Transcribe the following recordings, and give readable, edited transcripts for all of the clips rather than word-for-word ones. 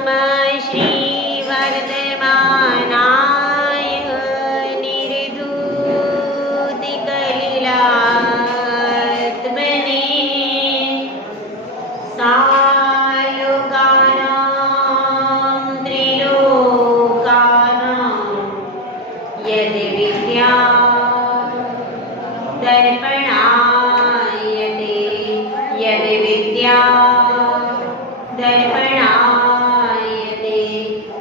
नमः श्री वर्धमानाय निर्धूतिकलिलात्मने सालोकानां त्रिलोकानां यदि विद्या दर्पणायते यदि विद्या दर्पणायते।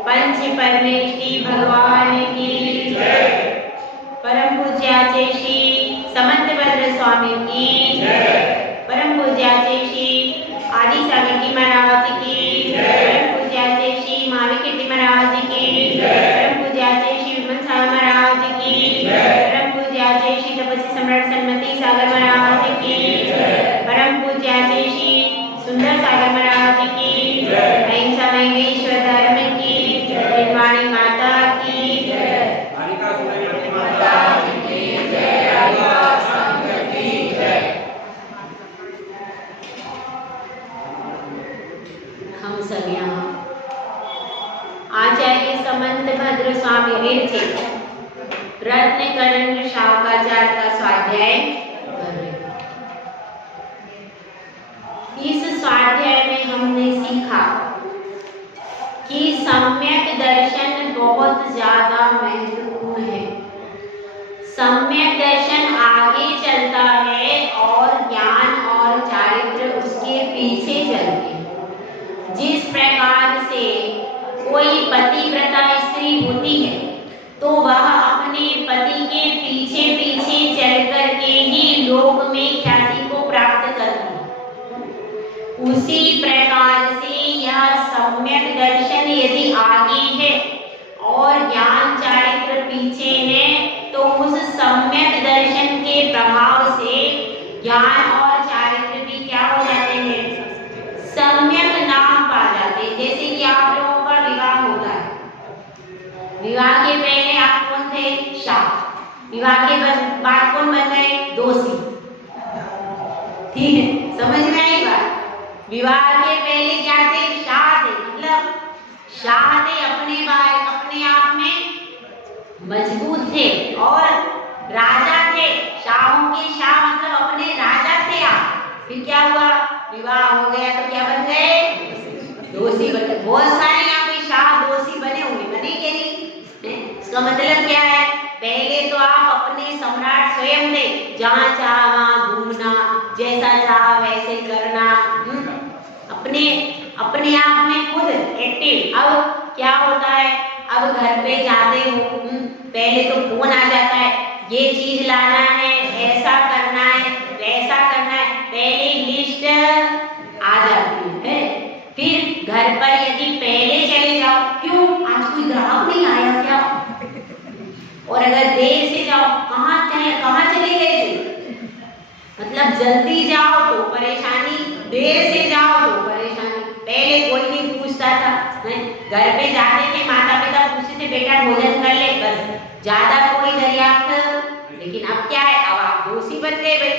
पंच परमेश्वरी भगवान की जय। परम पूज्याचे श्री समंतभद्र स्वामी की जय। परम पूज्याचे श्री आदि सागर जी महाराज की जय। परम पूज्याचे श्री महावीर महाराज की जय। परम पूज्याचे श्री विमल सागर महाराज की जय। परम पूज्याचे श्री तपस्वी सम्राट सन्मति सागर महाराज की जय। परम पूज्याचे श्री सुंदर सागर महाराज की जय। अहिंसा महेश्वर धर्म की जय। निर्वाणी माता की जय। माता की जय। संघ की जय। हम सब यहाँ आचार्य समंतभद्र स्वामी विरचित रत्नकरण शाखाचार का स्वाध्याय कर रहे हैं। इस स्वाध्याय में हमने सीखा कि सम्यक दर्शन बहुत ज्यादा महत्वपूर्ण है। सम्यक दर्शन आगे चलता है और ज्ञान और चारित्र उसके पीछे चलते हैं। जिस प्रकार से कोई पतिव्रता स्त्री होती है तो वह अपने पति के पीछे पीछे चल करके ही लोक में ख्याति को प्राप्त करती है, उसी प्रकार से यह सम्यक दर्शन यदि आगे है और ज्ञान चारित्र पीछे है तो उस सम्यक दर्शन के प्रभाव से ज्ञान और चारित्र भी क्या हो जाते हैं, सम्यक नाम पा जाते हैं। जैसे कि आप लोगों का विवाह होता है, विवाह के पहले आप कौन थे, शाह। विवाह के बाद कौन बन गए, दोषी। ठीक है, समझ में आई बात। विवाह के पहले क्या थे, शाह थे। मतलब शाह थे, अपने आप में मजबूत थे और राजा थे। शाहों के शाह मतलब अपने राजा थे आप। फिर क्या हुआ, विवाह हो गया तो क्या बन गए, दोषी बन गए। बहुत सारे यहाँ पे शाह दोषी बने हुए, बने के नहीं। इसका मतलब क्या है, पहले तो आप अपने सम्राट स्वयं थे, जहाँ चाह वहाँ घूमना, जैसा चाह वैसे करना, अपने आप में खुद एक्टिव। अब क्या होता है, अब घर पे जाते हो, पहले तो फोन आ जाता है, ये चीज लाना है, ऐसा करना है, वैसा करना है, पहले लिस्ट आ जाती है। फिर घर पर यदि पहले चले जाओ, क्यों आज कोई ग्राहक नहीं आया क्या, और अगर देर से जाओ, कहाँ चले गए थे। मतलब जल्दी जाओ तो परेशानी, देर से जाओ तो परेशानी। पहले कोई नहीं पूछता था, घर पे जाते थे, माता पिता पूछते थे बेटा भोजन कर ले, बस ज्यादा कोई दरियाफ्त। लेकिन अब क्या है, अब आप दोषी बन गए भाई।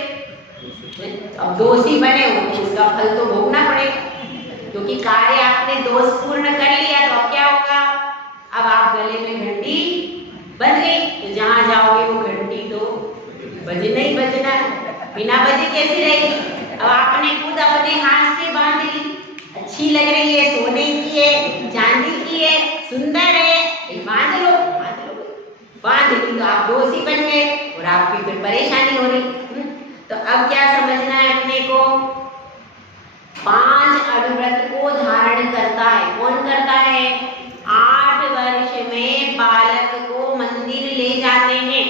अब दोषी बने हो तो उसका फल तो भोगना पड़ेगा, क्योंकि कार्य आपने दोषपूर्ण कर लिया। तो अब क्या होगा, अब आप गले में घंटी बज गई तो जहाँ जाओगे वो घंटी तो बजना ही बजना, बिना बजे कैसी रहेगी। अब आपने खुद अपने हाथ से बांध ली, अच्छी लग रही है, सोने की है, चांदी की है, सुंदर है, बांध लो। बांध ली तो आप दोषी बन गए और आपकी फिर परेशानी हो रही। तो अब क्या समझना है अपने को, 5 अनुव्रत को धारण करता है। कौन करता है, 8 वर्ष में बालक को मंदिर ले जाते हैं,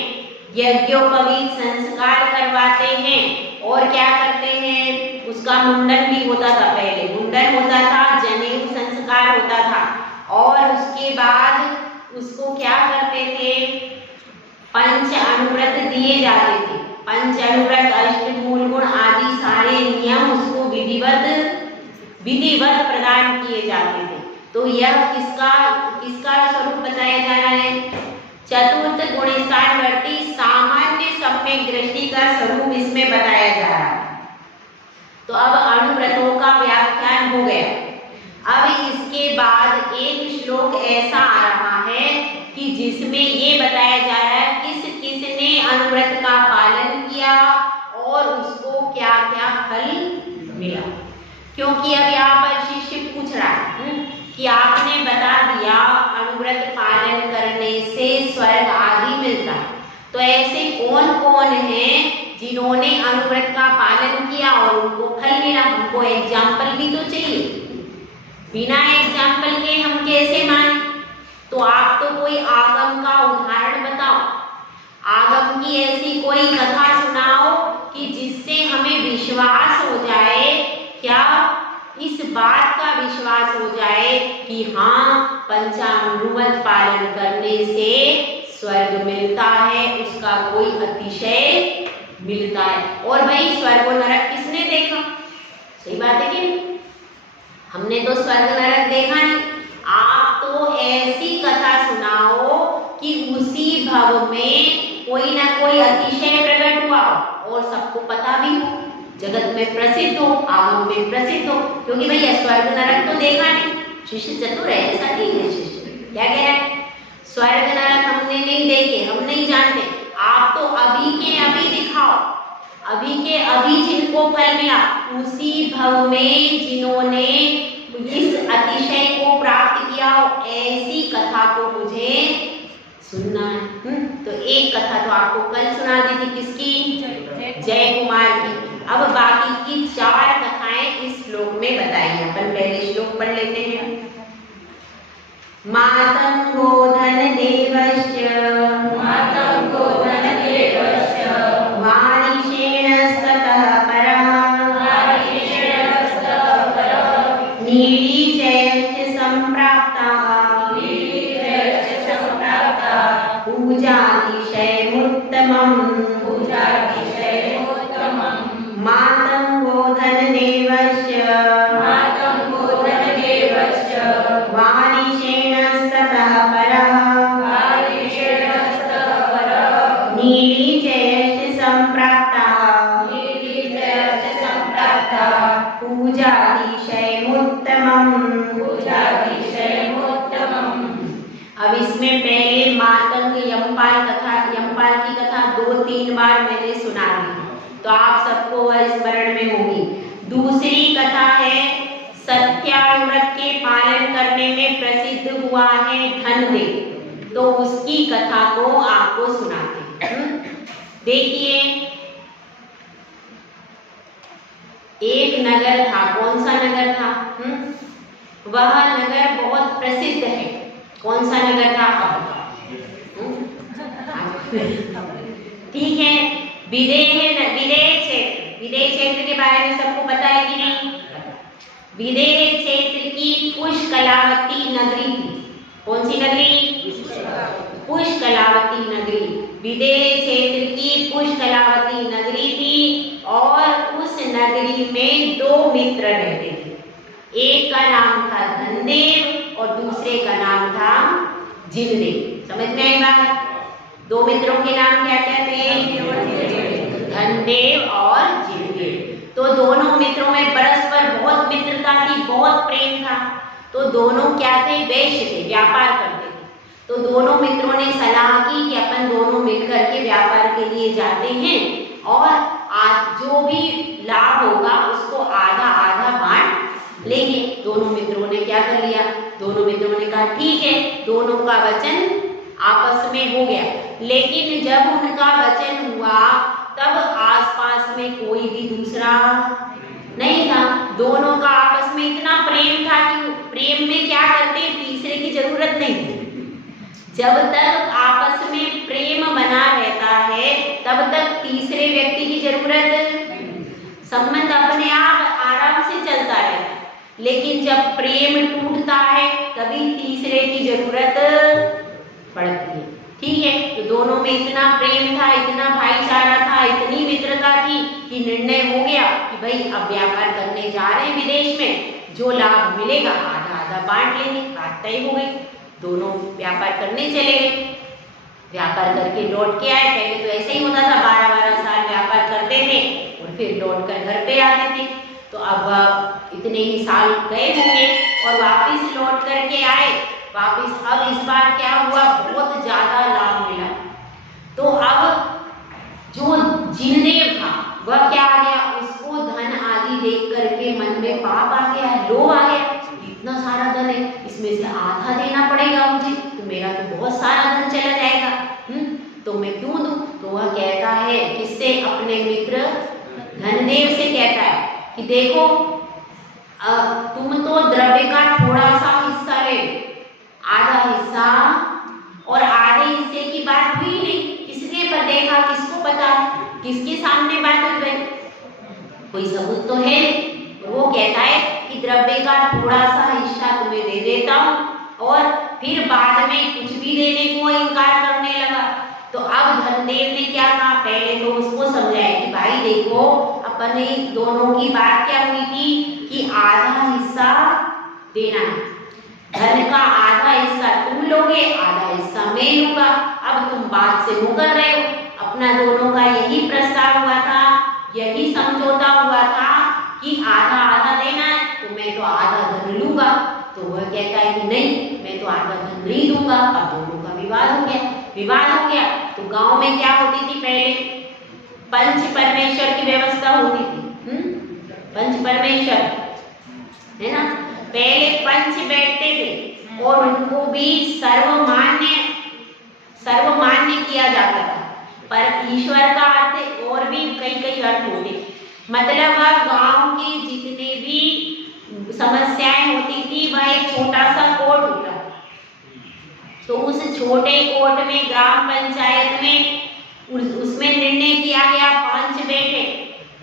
यज्ञोपवीत संस्कार करवाते हैं और क्या करते हैं, उसका मुंडन भी होता था। पहले मुंडन होता था, जनेऊ संस्कार होता था, और उसके बाद उसको क्या करते थे, पंच अनुव्रत दिए जाते थे। पंच अनुव्रत, अष्टमूल गुण आदि सारे नियम उसको विधिवत प्रदान किए जाते थे। तो यह किसका स्वरूप बताया जा रहा है, चतुर्थ गुणस्थानवर्ती सामान्य सम्यक दृष्टि का स्वरूप इसमें बताया जा रहा है। तो अब अनुव्रतों का व्याख्यान हो गया। अब इसके बाद अनुव्रत का पालन किया और उसको क्या क्या फल मिला। क्योंकि अब यहाँ पर शिष्य पूछ रहा है कि आपने बता दिया अनुव्रत पालन करने से स्वर्ग आदि मिलता है, तो ऐसे कौन कौन हैं जिन्होंने अनुव्रत का पालन किया और उनको फल मिला? हमको एग्जाम्पल भी तो चाहिए, बिना एग्जाम्पल के हम कैसे माने? तो आप तो कोई आगम का उदाहरण बताओ, आगम की ऐसी कोई कथा सुनाओ कि जिससे हमें विश्वास हो जाए, क्या इस बात का विश्वास हो जाए कि हाँ पंचामृत पालन करने से स्वर्ग मिलता है, उसका कोई अतिशय मिलता है। और भाई स्वर्ग और नरक किसने देखा? सही बात है कि नहीं? हमने तो स्वर्ग नरक देखा नहीं। आप तो ऐसी कथा सुनाओ कि उसी भव में कोई ना कोई अतिशय प्रकट हुआ और सबको पता भी हो, जगत में प्रसिद्ध हो, आगम में प्रसिद्ध हो। क्योंकि भैया स्वर्ग नरक तो देखा नहीं। शिष्य चतुर है, ऐसा नहीं है। शिष्य क्या कह रहा है? स्वर्ग नरक हमने नहीं देखे, हम नहीं जानते। आप तो अभी के अभी दिखाओ, अभी के अभी जिनको फल मिला, उसी भव में जिन्होंने इस अतिशय को प्राप्त किया हो, ऐसी कथा को मुझे सुनना है। तो एक कथा तो आपको कल सुना दी थी, किसकी? जय कुमार की। अब बाकी की 4 कथाएं इस श्लोक में बताई। अपन पहले श्लोक पढ़ लेते हैं। मातं गोधन देवस्य वारिषेणस्ततः परः नीडीचयश्च सम्प्राप्ताः पूजातिशयमुत्तमम्। मातं गोधन देवस्य वारिषेणस्ततः परः नीडीचयश्च सम्प्राप्ताः पूजातिशयमुत्तमम्। अब इसमें पहले मातंग यमपाल की कथा 2-3 बार मैंने सुना दी, तो आप सबको वह स्मरण में होगी। दूसरी कथा है सत्याव्रत के पालन करने में प्रसिद्ध हुआ है धनदेव, तो उसकी कथा को आपको सुनाते हैं। देखिए, एक नगर था। कौन सा नगर था? वह नगर बहुत प्रसिद्ध है। कौन सा नगर था? ठीक है, विदेह क्षेत्र के बारे में सबको पता है कि नहीं? विदेह क्षेत्र की पुष्कलावती नगरी थी। कौन सी नगरी? पुष्कलावती नगरी। विदेह क्षेत्र की पुष्कलावती नगरी थी और उस नगरी में 2 मित्र रहते थे। एक का नाम था धनदेव और दूसरे का नाम था जिनदेव। समझ में आई बात? 2 मित्रों के नाम क्या क्या थे? धनदेव और जिनदेव। तो दोनों मित्रों में परस्पर बहुत मित्रता थी, बहुत प्रेम था। तो दोनों क्या थे? वैश्य थे, व्यापार करते थे। तो दोनों मित्रों ने सलाह की कि अपन दोनों मिलकर के व्यापार के लिए जाते हैं और आज जो भी लाभ होगा उसको आधा आधा बांट लेंगे। दोनों मित्रों ने क्या कर लिया? दोनों मित्रों ने कहा ठीक है। दोनों का वचन आपस में हो गया। लेकिन जब उनका वचन हुआ तब आसपास में कोई भी दूसरा नहीं था। दोनों का आपस में इतना प्रेम था कि प्रेम में क्या करते, तीसरे की जरूरत नहीं थी। जब तक आपस में प्रेम बना रहता है तब तक तीसरे व्यक्ति की जरूरत, संबंध अपने आप आराम से चलता रहता है। लेकिन जब प्रेम टूटता है तभी तीसरे की जरूरत पड़ती है। ठीक है, तो दोनों में इतना प्रेम था, इतना भाईचारा था, इतनी मित्रता थी कि निर्णय हो गया कि भाई अब व्यापार करने जा रहे हैं विदेश में, जो लाभ मिलेगा आधा आधा बांट लेंगे। बात तय हो गई। दोनों व्यापार करने चले गए। व्यापार करके लौट के आए। पहले तो ऐसे ही होता था, 12-12 साल व्यापार करते थे और फिर लौट कर घर पे आते थे। तो अब इतने ही साल गए होंगे और वापस लौट करके आए। वापस अब इस बार क्या हुआ? बहुत ज्यादा लाभ मिला। तो अब जिनदेव था वह क्या आ गया, उसको धन आदि देख करके मन में पाप आ गया, लोभ आ गया, इतना सारा धन है, इसमें से आधा देना पड़ेगा मुझे, तो मेरा तो बहुत सारा धन चला जाएगा, तो मैं क्यों दूं। तो वह कहता है किससे, अपने मित्र धनदेव से कहता है कि देखो तुम तो द्रव्य का थोड़ा सा हिस्सा ले, आधा हिस्सा, और आधे हिस्से की बात हुई नहीं, किसने पर देखा, किसको पता, किसके सामने बात हुई भाई, कोई सबूत तो है नहीं। वो कहता है कि द्रव्य का थोड़ा सा हिस्सा तुम्हें दे देता हूँ, और फिर बाद में कुछ भी देने को इनकार करने लगा। तो अब धनदेव ने क्या कहा, पहले तो उसको समझाया कि भाई देखो अपने दोनों की बात क्या हुई थी कि आधा हिस्सा देना, धन का आधा हिस्सा तुम लोगे, आधा हिस्सा मैं लूंगा। अब तुम बात से मुकर रहे हो, अपना दोनों का यही प्रस्ताव हुआ था, यही समझौता हुआ था कि आधा आधा देना है, तो मैं तो आधा धन लूंगा। तो वह कहता है कि नहीं, मैं तो आधा धन नहीं दूंगा। अब दोनों का विवाद हो गया, विवाद हो गया। तो गांव में क्या होती थी पहले, पंच परमेश्वर की व्यवस्था होती थी, पंच परमेश्वर है ना, पहले पंच बैठते थे और उनको भी सर्वमान्य किया जाता था। पर ईश्वर का अर्थ और भी कई अर्थ होते, मतलब गांव की जितने भी समस्याएं होती थी वह एक छोटा सा कोर्ट होता, तो उस छोटे कोर्ट में ग्राम पंचायत में उसमें निर्णय किया गया, पंच बैठे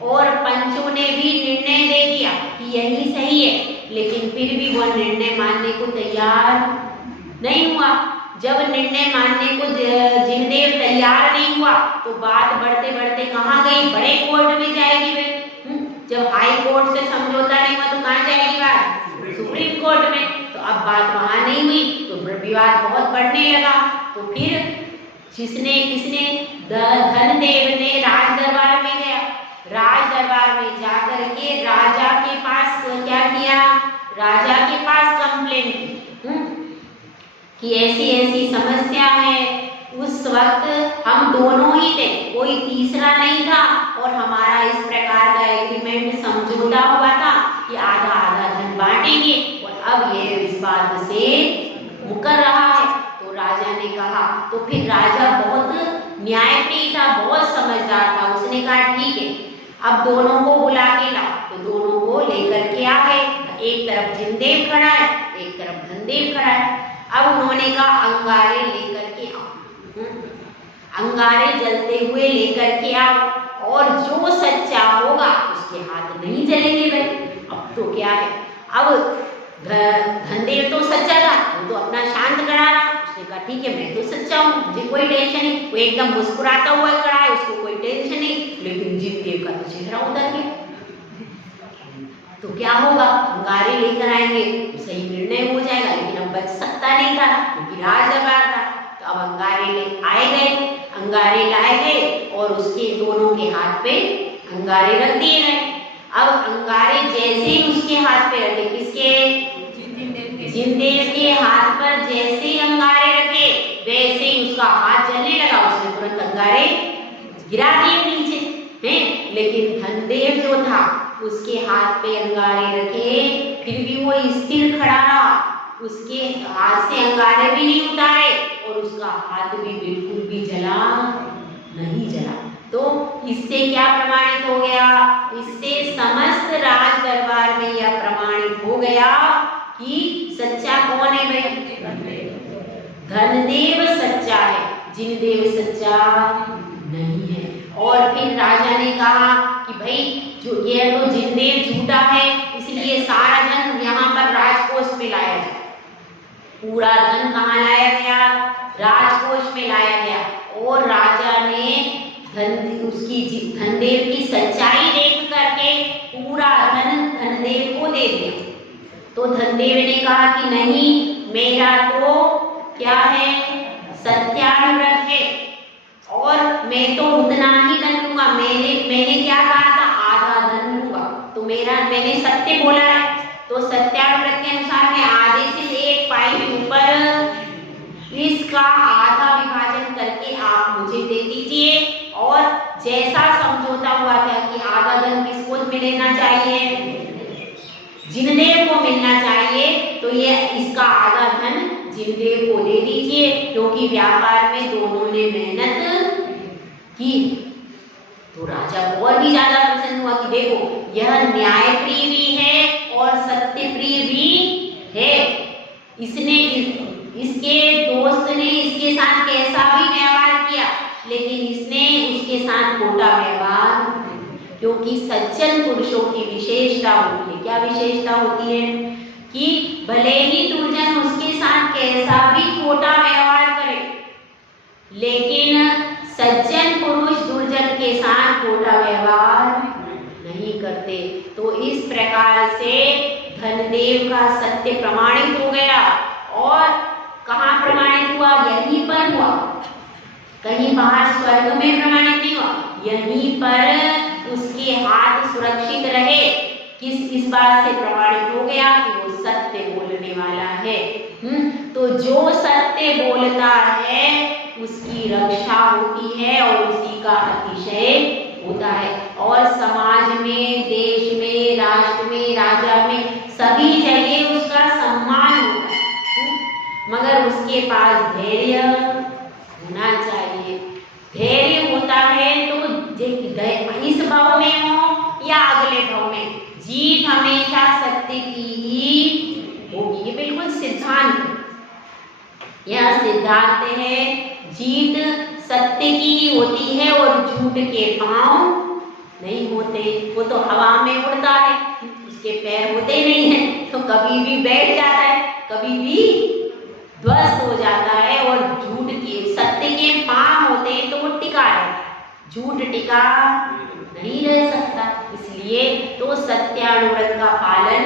और पंचों ने भी निर्णय दे दिया कि यही सही है, लेकिन फिर भी वह निर्णय मानने को तैयार नहीं हुआ। जब निर्णय मानने को जिनदेव तैयार नहीं हुआ तो बात बढ़ते बढ़ते कहाँ गई, बड़े कोर्ट में जाएगी भाई। जब हाई कोर्ट से समझौता नहीं हुआ तो कहाँ जाएगी बात, सुप्रीम कोर्ट में। तो अब बात वहां नहीं हुई तो विवाद बहुत बढ़ने लगा। तो फिर किसने धनदेव ने राज दरबार में गया, राज दरबार में जाकर के राजा के पास क्या किया, राजा के पास कंप्लेन की कि ऐसी ऐसी समस्या है। उस वक्त हम दोनों ही थे, कोई तीसरा नहीं था, और हमारा इस प्रकार का एग्रीमेंट समझौता हुआ था कि आधा आधा धन बांटेंगे, और अब ये इस बात से मुकर रहा है। तो राजा ने कहा, तो फिर राजा बहुत न्यायप्रिय था, बहुत समझदार था, उसने कहा ठीक है अब दोनों को बुला के लाओ। तो दोनों को लेकर के आ गए, एक तरफ जिनदेव खड़ा है, एक तरफ धनदेव खड़ा है। अब उन्होंने कहा अंगारे लेकर के आओ, अंगारे जलते हुए लेकर के आओ, और जो सच्चा होगा उसके हाथ नहीं जलेंगे भाई। अब तो क्या है, अब धनदेव तो सच्चा था, वो तो अपना शांत करा रहा, उसने कहा ठीक है मैं तो सच्चा हूँ, मुझे कोई टेंशन नहीं। वो एकदम मुस्कुराता हुआ खड़ा है, उसको कोई टेंशन नहीं, लेकिन जिनदेव का तो चेहरा उतर गया। तो क्या होगा, अंगारे लेकर आएंगे तो सही निर्णय हो जाएगा, लेकिन अब बच सकता नहीं था क्योंकि राज दरबार था। तो अब अंगारे ले आए गए, अंगारे लाए गए और उसके दोनों के हाथ पे अंगारे रख दिए गए। अब अंगारे जैसे ही उसके हाथ पे रखे, किसके, जिनदेव के हाथ पर जैसे ही अंगारे रखे वैसे ही उसका हाथ जलने लगा, उसने तुरंत अंगारे गिरा दिए नीचे हैं। लेकिन धनदेव जो था उसके हाथ पे अंगारे रखे फिर भी वो स्थिर खड़ा रहा, उसके हाथ से अंगारे भी नहीं उतारे और उसका हाथ भी बिल्कुल भी जला नहीं जला। तो इससे क्या प्रमाणित हो गया, इससे समस्त राज दरबार में यह प्रमाणित हो गया कि सच्चा कौन है भाई, धनदेव सच्चा है, जिनदेव सच्चा नहीं है। और फिर राजा ने कहा कि भाई जो ये तो जिनदेव झूठा है, इसलिए सारा धन यहाँ पर राजकोष में लाया जाए। पूरा धन कहाँ लाया गया, राजकोष में लाया गया। और राजा ने धनदेव की सच्चाई देख करके पूरा धन धनदेव को दे दिया। तो धनदेव ने कहा कि नहीं, मेरा तो क्या है, सत्यानुव्रत है और मैं तो उतना ही धन लूंगा। मैंने क्या कहा था, आधा धन लूंगा, तो मैंने सत्य बोला है, तो सत्यानुव्रत के अनुसार मैं आधे से एक पाई के ऊपर इसका आधा विभाजन करके आप मुझे दे दीजिए, और जैसा हुआ था कि आधा धन किसको मिलना चाहिए, जिनदेव को मिलना चाहिए। तो ये इसका आधा धन जिनदेव को दे दीजिए, क्योंकि व्यापार में दोनों ने मेहनत की। तो राजा को और भी ज्यादा प्रसन्न हुआ कि देखो यह न्यायप्रिय भी है और सत्यप्रिय भी है। इसने इसके दोस्त ने इसके साथ कैसा भी व्यवहार किया, लेकिन इसने उसके साथ खोटा व्यवहार, क्योंकि सज्जन पुरुषों की विशेषता होती है। क्या विशेषता होती है कि भले ही दुर्जन उसके साथ कैसा भी खोटा व्यवहार करे, लेकिन सज्जन पुरुष दुर्जन के साथ खोटा व्यवहार नहीं करते। तो इस प्रकार से धनदेव का सत्य प्रमाणित हो गया। और कहाँ प्रमाणित हुआ? यहीं पर हुआ, कहीं बाहर स्वर्ग में प्रमाणित नहीं हुआ, यहीं पर उसके हाथ सुरक्षित रहे। इस बात से प्रमाणित हो गया कि वो सत्य बोलने वाला है। तो जो सत्य बोलता है उसकी रक्षा होती है और उसी का अतिशय होता है। और समाज में, देश में, राष्ट्र में, राजा में, सभी जगह उसका सम्मान होता है। मगर उसके पास धैर्य होना चाहिए। धैर्य होता है तो इस भाव में हो या अगले भाव में, जीत हमेशा सत्य की ही होगी। ये बिल्कुल सिद्धांत है, यह सिद्धांत है। जीत सत्य की ही होती है और झूठ के पांव नहीं होते। वो तो हवा में उड़ता है, उसके पैर होते नहीं हैं, तो कभी भी बैठ जाता है, कभी भी ध्वस्त हो जाता है। और झूठ के, सत्य के पांव होते हैं तो वो टिका रहता है, झूठ टिका नहीं रह सकता। इसलिए तो सत्यानुव्रत का पालन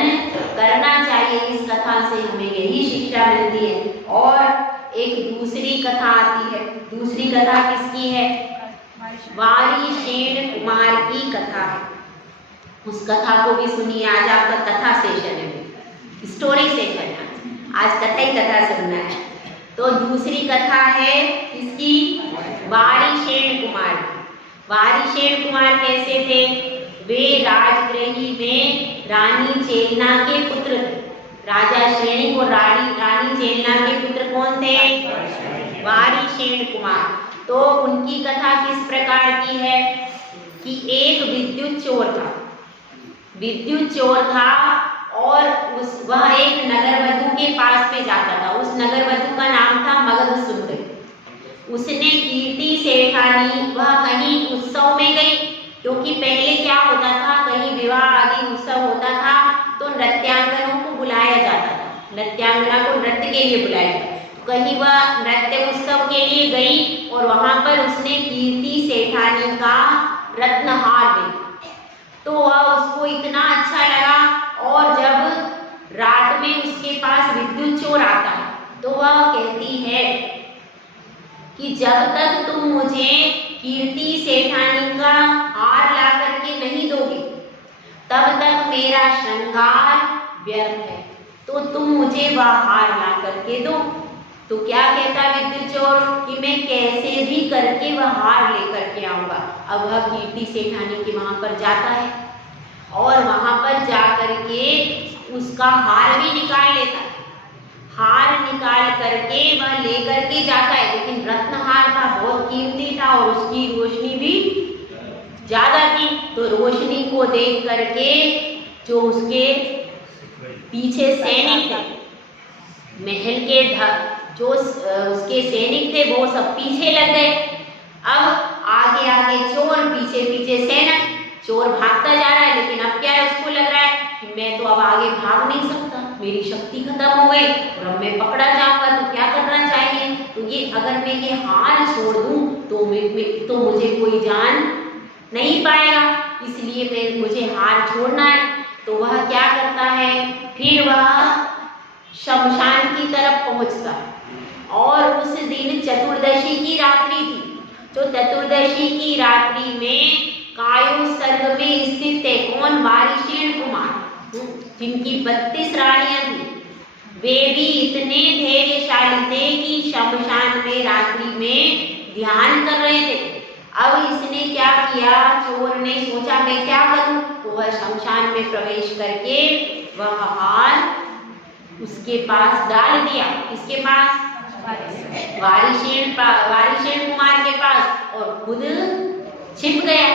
करना चाहिए। इस कथा से हमें यही शिक्षा मिलती है। और एक दूसरी कथा आती है। दूसरी कथा किसकी है? वारिशेन कुमार की कथा है। उस कथा को भी सुनिए। आज आपका कथा सेशन है, स्टोरी सेशन है, आज कथा ही कथा सुनना है। तो दूसरी कथा है इसकी, वारिशेन कुमार। वारिशेन कुमार कैसे थे? वे राजगृही में रानी चेलना के पुत्र थे। राजा श्रेणी और रानी चेलना के पुत्र कौन थे? वारिशेन कुमार। तो उनकी कथा किस प्रकार की है कि एक विद्युत चोर था। विद्युत चोर था और वह एक नगर वधू के पास में जाता था। उस नगर वधू का नाम था मगध सुंदरी। उसने कीर्ति सेठानी, वह कहीं उत्सव में गई, क्योंकि पहले क्या होता था, कहीं विवाह आदि उत्सव होता था तो नृत्यांगनों को बुलाया जाता था, नृत्यांगना को नृत्य के लिए बुलाया। कहीं वह नृत्य उत्सव के लिए गई और वहां पर उसने कीर्ति सेठानी का रत्नहार देखा। तो वह उसको इतना अच्छा लगा और जब रात में उसके पास विद्युत चोर आता है तो वह कहती है कि जब तक तुम मुझे कीर्ति सेठानी का हार ला करके नहीं दोगे तब तक मेरा श्रृंगार व्यर्थ है, तो तुम मुझे वह हार ला करके दो। तो क्या कहता विद्युत चोर कि मैं कैसे भी करके वह हार लेकर के आऊंगा। अब वह कीर्ति सेठानी के वहां पर जाता है और वहां पर जाकर के उसका हार भी निकाल लेता है। हार निकाल करके वह लेकर के जाता है, लेकिन रत्नहार था, बहुत कीमती था और उसकी रोशनी भी ज्यादा थी। तो रोशनी को देख करके जो उसके पीछे सैनिक थे, महल के जो उसके सैनिक थे वो सब पीछे लग गए। अब आगे आगे चोर, पीछे पीछे सैनिक। चोर भागता जा रहा है, लेकिन अब क्या है, उसको लग रहा है कि मैं तो अब आगे भाग नहीं सकता, मेरी शक्ति खत्म हो गई और अब मैं पकड़ा जाऊंगा। तो क्या करना चाहिए? तो ये अगर मैं ये हार छोड़ दूं तो मुझे कोई जान नहीं पाएगा, इसलिए मुझे हार छोड़ना है। तो वह क्या करता है, फिर वह शमशान की तरफ पहुंचता है। और उस दिन चतुर्दशी की रात्रि थी। तो चतुर्दशी की रात्रि में कायो सर्ग में स्थित थे कौन? वारिशेन कुमार, जिनकी 32 रानियां थी। वे भी इतने धैर्यशाली थे कि शमशान में रात्रि में ध्यान कर रहे थे। अब इसने क्या किया, चोर ने सोचा मैं क्या करूं, तो वह शमशान में प्रवेश करके वह हार उसके पास डाल दिया। किसके पास? वारिशेन कुमार के पास, और खुद छिप गया,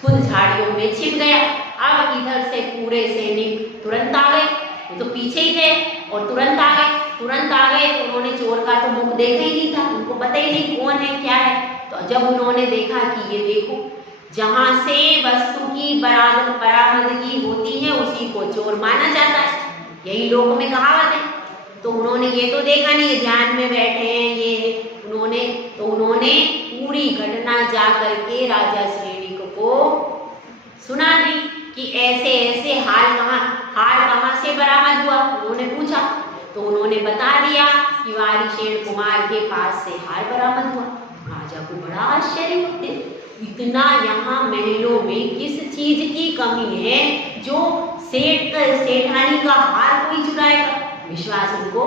खुद झाड़ियों में छिप गया। अब इधर से पूरे सैनिक तुरंत आ गए, वो तो पीछे ही थे और तुरंत आ गए। तो उन्होंने चोर का तो मुख देखा ही नहीं था, उनको पता ही नहीं कौन है क्या है। तो जब उन्होंने देखा कि ये देखो, जहां से वस्तु की बरामदगी होती है उसी को चोर माना जाता है, यही लोक में कहावत है। तो उन्होंने ये तो देखा नहीं, ये ध्यान में बैठे हैं ये, उन्होंने पूरी घटना जा करके राजा श्रेणिक को सुना दी कि ऐसे ऐसे हार कहाँ से बरामद हुआ। उन्होंने पूछा तो उन्होंने बता दिया कि वारिशेन कुमार के पास से हार बरामद हुआ। राजा को बड़ा आश्चर्य होते, इतना यहाँ महलों में किस चीज की कमी है जो सेठानी का हार कोई चुराएगा। विश्वास उनको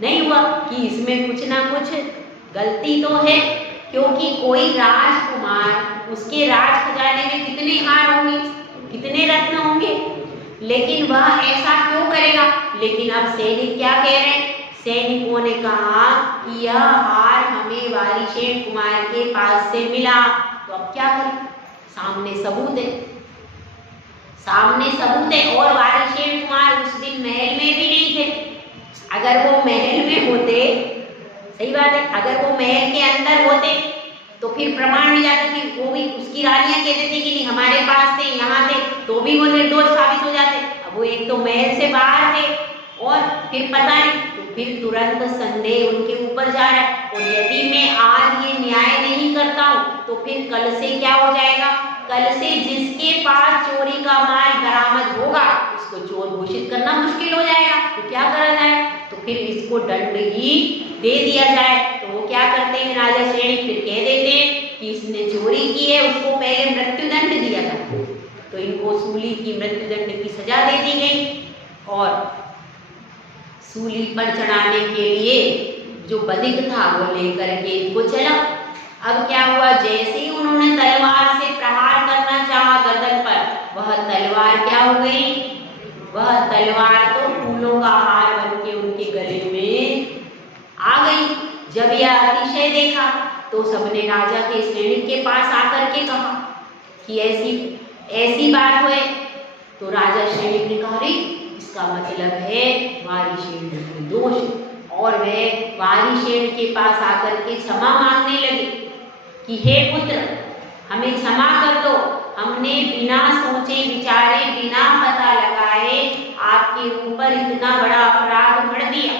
नहीं हुआ कि इसमें कुछ ना कुछ गलती तो है, क्योंकि कोई राजकुमार, उसके राज खजाने में कितने हार होंगे, कितने रत्न होंगे, लेकिन वह ऐसा क्यों करेगा। लेकिन अब सैनिक क्या कह रहे हैं, सैनिकों ने कहा कि यह हार हमें वारिशेन कुमार के पास से मिला। तो अब क्या करें, सामने सबूत है और वारिशेन कुमार उस दिन महल में भी नहीं थे। अगर वो महल में होते, सही बात है, अगर वो महल के अंदर होते तो फिर प्रमाण मिल जाता कि वो भी, उसकी रानियां कहते थे कि नहीं हमारे पास थे, यहाँ थे, तो भी वो निर्दोष साबित हो जाते। अब वो एक तो महल से बाहर थे और फिर पता नहीं, तो फिर तुरंत संदेह उनके ऊपर जा रहा है। और यदि मैं आज ये न्याय नहीं करता हूँ तो फिर कल से क्या हो जाएगा, कल से जिसके पास चोरी का माल बरामद होगा उसको चोर घोषित करना मुश्किल हो जाएगा। तो क्या करा जाए, तो फिर इसको दंड ही दे दिया जाए। तो वो क्या करते हैं, राजा श्रेणिक फिर कह देते हैं कि इसने चोरी की है, उसको पहले मृत्युदंड दिया जाए। तो इनको सूली की मृत्युदंड की सजा दे दी गई और सूली पर चढ़ाने के लिए जो बधिक था वो लेकर के इनको चला। अब क्या हुआ, जैसे ही उन्होंने तलवार से प्रहार करना चाहा गर्दन पर, वह तलवार क्या हो गई, वह तलवार तो फूलों का हार बन के उनके गले में आ गई। जब यह अतिशय देखा तो सबने राजा के श्रेणिक के पास आकर के कहा कि ऐसी बात हुए। तो राजा श्रेणिक ने कहा, इसका मतलब है वारिशेन निर्दोष, और वे वारिशेन के पास आकर के क्षमा मांगने लगे कि हे पुत्र, हमें क्षमा कर दो, हमने बिना सोचे विचारे, बिना पता लगाए आपके ऊपर इतना बड़ा अपराध मढ़ दिया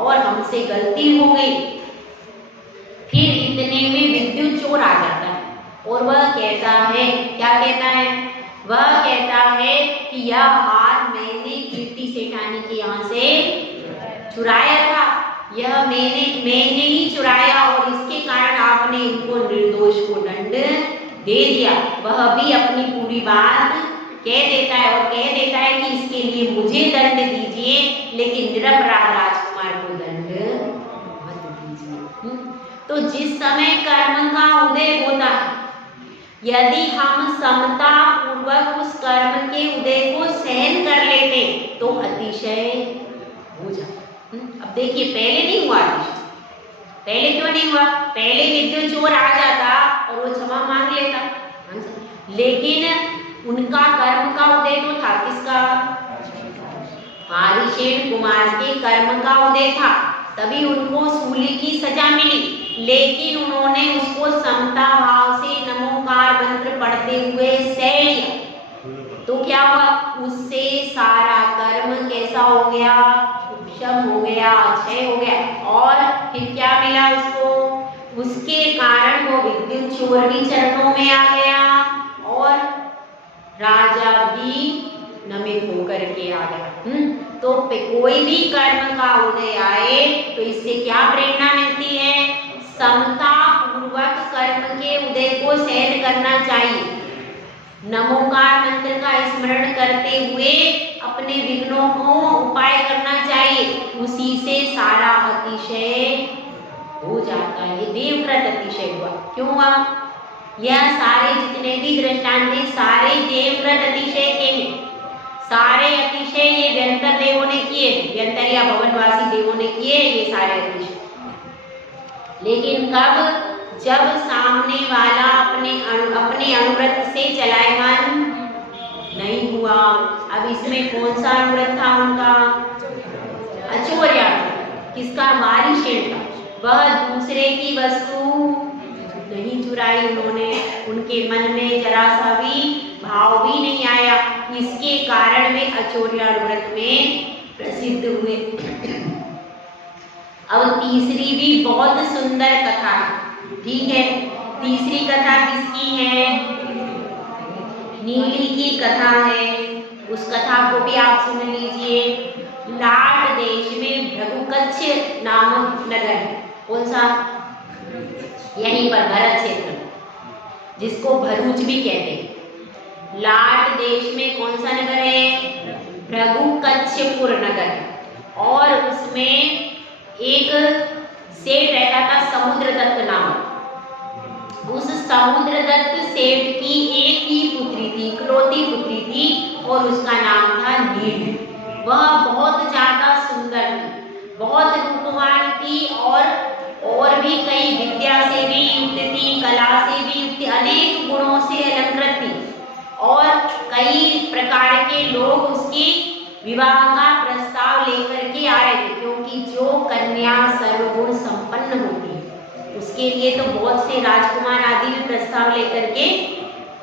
और हमसे गलती हो गई। फिर इतने में विद्युत चोर आ जाता है और वह कहता है, क्या कहता है, वह कहता है कि यह हार मैंने कीर्ति सेठानी के यहाँ से चुराया था, यह मैंने ही चुराया और इसके कारण आपने इनको निर्दोष को दंड दे दिया। वह भी अपनी पूरी बात कह देता है और कह देता है कि इसके लिए मुझे दंड दीजिए, लेकिन निरपराध राजकुमार को दंड मत दीजिए। तो जिस समय कर्म का उदय होता है, यदि हम समता पूर्वक उस कर्म के उदय को सहन कर लेते तो अतिशय हो जाता। अब देखिए, पहले नहीं हुआ अतिशय, पहले क्यों नहीं हुआ, पहले विद्युत चोर आ जाता और वो क्षमा मांग लेता, लेकिन उनका कर्म का उदय तो था, किसका, वारिशेन कुमार के कर्म का उदय था, तभी उनको सूली की सजा मिली। लेकिन उन्होंने उसको समता भाव से नमोकार मंत्र पढ़ते हुए सह लिया, तो क्या हुआ, उससे सारा कर्म कैसा हो गया, उपशम हो गया, अक्षय हो गया। और फिर क्या मिला उसको, उसके कारण वो विद्युत चोर भी चरणों में आ गया और राजा भी नमित होकर के आ गया। तो कोई भी कर्म का उदय आए तो इससे क्या प्रेरणा मिलती है, समता पूर्वक कर्म के उदय को सहन करना चाहिए, नमोकार मंत्र का स्मरण करते हुए अपने विघ्नों को उपाय करना चाहिए, उसी से सारा अतिशय हो जाता है। ये देवकृत अतिशय हुआ। क्यों हुआ? यह सारे जितने भी दृष्टांत हैं सारे देवकृत अतिशय के हैं। सारे अतिशय ये व्यंतर देवों ने किए, व्यंतर या भवनवासी देवों ने किए ये सारे अतिशय। लेकिन कब? जब सामने वाला अपने अनुव्रत से चलायमान नहीं हुआ। अब इसमें कौन सा अनुव्रत था उनका? अचौर्या। किसका? वारिशेण का। वह दूसरे की वस्तु नहीं चुराई उन्होंने, उनके मन में जरा सा भी भाव भी नहीं आया। इसके कारण वे अचौर्या व्रत में प्रसिद्ध हुए। अब तीसरी भी बहुत सुंदर कथा है। ठीक है, तीसरी कथा किसकी है? नीली की कथा है। उस कथा को भी आप सुन लीजिए। लाट देश में भृगुकच्छ नामक नगर है। कौन सा? यहीं पर भरत क्षेत्र, जिसको भरूच भी कहते हैं। लाट देश में कौन सा नगर है? भृगुकच्छपुर नगर है। और उसमें एक सेठ रहता था समुद्रदत्त नाम। उस समुद्रदत्त सेठ की एक ही पुत्री थी, इकलौती पुत्री थी, और उसका नाम था नील। वह बहुत ज्यादा सुंदर थी, बहुत रूपवान थी, और भी कई विद्या से भी युक्त थी, कला से भी युक्त, अनेक गुणों से अलंकृत थी। और कई प्रकार के लोग उसके विवाह का प्रस्ताव लेकर के आ रहे थे, क्योंकि जो कन्या सर्वगुण संपन्न होती है उसके लिए तो बहुत से राजकुमार आदि भी प्रस्ताव लेकर के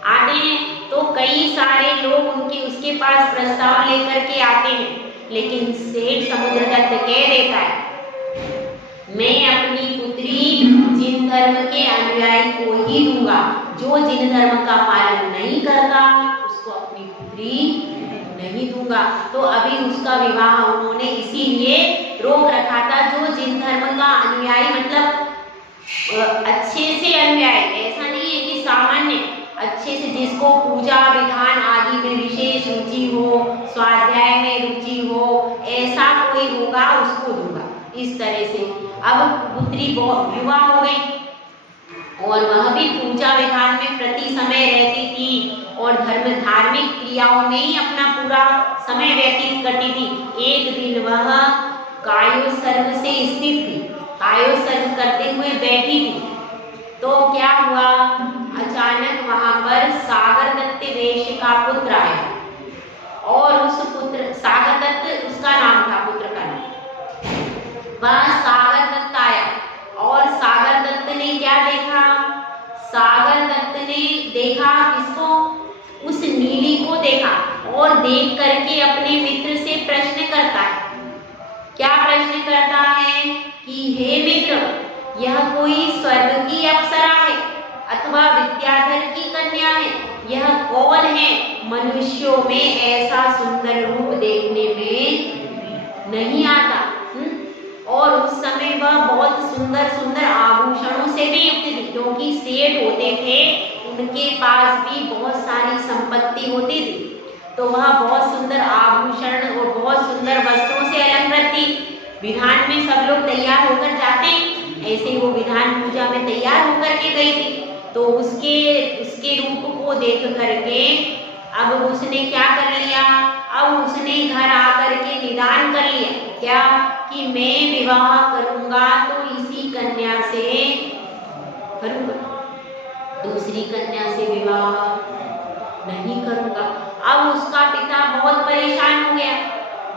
आते हैं। तो कई सारे लोग उसके पास प्रस्ताव लेकर के आते हैं, लेकिन सेठ समुद्रदत्त कह देता है, मैं अपनी पुत्री जिन धर्म के अनुयायी को ही दूंगा, जो जिन धर्म का पालन नहीं करता उसको अपनी पुत्री नहीं दूंगा। तो अभी उसका विवाह उन्होंने इसीलिए रोक रखा था। जो जिन धर्म का अनुयायी मतलब अच्छे से अनुयायी, ऐसा नहीं है कि सामान्य, अच्छे से जिसको पूजा विधान आदि में विशेष रुचि हो, स्वाध्याय में रुचि हो, ऐसा कोई होगा उसको दूंगा। इस तरह से अब पुत्री युवा हो गई और वह भी पूजा विधान में प्रति समय रहती थी और धार्मिक क्रियाओं में ही अपना पूरा समय व्यतीत करती थी। एक दिन वह कायोत्सर्ग से स्थित थी, कायोत्सर्ग करते हुए बैठी थी, तो क्या हुआ? अचानक वहां पर सागरदत्त वेश का पुत्र आया, और उस पुत्र सागरदत्त उसका नाम था, पुत्र का नाम। वह सागरदत्त आया और सागरदत्त ने क्या देखा? सागरदत्त ने देखा किसको? उस नीली को देखा, और देख करके अपने मित्र से प्रश्न करता है। क्या प्रश्न करता है? कि हे मित्र, यह कोई स्वर्ग की अप्सरा है अथवा विद्याधर की कन्या है? यह कौन है? मनुष्यों में ऐसा सुंदर रूप देखने में नहीं आता। और उस समय वह बहुत सुंदर सुंदर आभूषणों से भी युक्त थी, क्योंकि सेठ होते थे, उनके पास भी बहुत सारी संपत्ति होती थी, तो वह बहुत सुंदर आभूषण और बहुत सुंदर वस्त्रों से अलंकृत थी। विधान में सब लोग तैयार होकर जाते हैं, ऐसे ही वो विधान पूजा में तैयार होकर के गई थी। तो उसके रूप को देख करके अब उसने क्या कर लिया? अब उसने घर आकर के निदान कर लिया क्या? कि मैं विवाह करूंगा तो इसी कन्या से करूंगा, दूसरी कन्या से विवाह नहीं करूंगा। अब उसका पिता बहुत परेशान हो गया।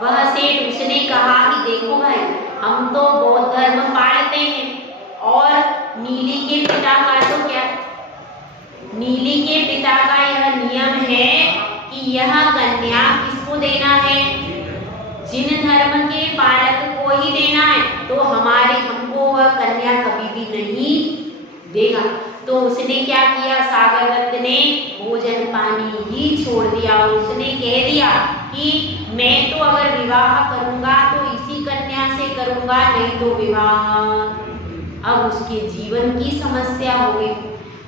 वह सेठ उसने कहा कि देखो भाई, हम तो बौद्ध धर्म पालते हैं, और नीली के पिता का तो क्या, नीली के पिता का यह नियम है कि यह कन्या किसको देना है? जिन धर्म के पालक को ही देना है। तो हमको वह कन्या कभी भी नहीं देगा। तो उसने क्या किया? सागरदत्त ने भोजन पानी ही छोड़ दिया। उसने कह दिया कि मैं तो अगर विवाह करूंगा तो इसी कन्या से करूंगा, नहीं तो विवाह। अब उसके जीवन की समस्या हो गई,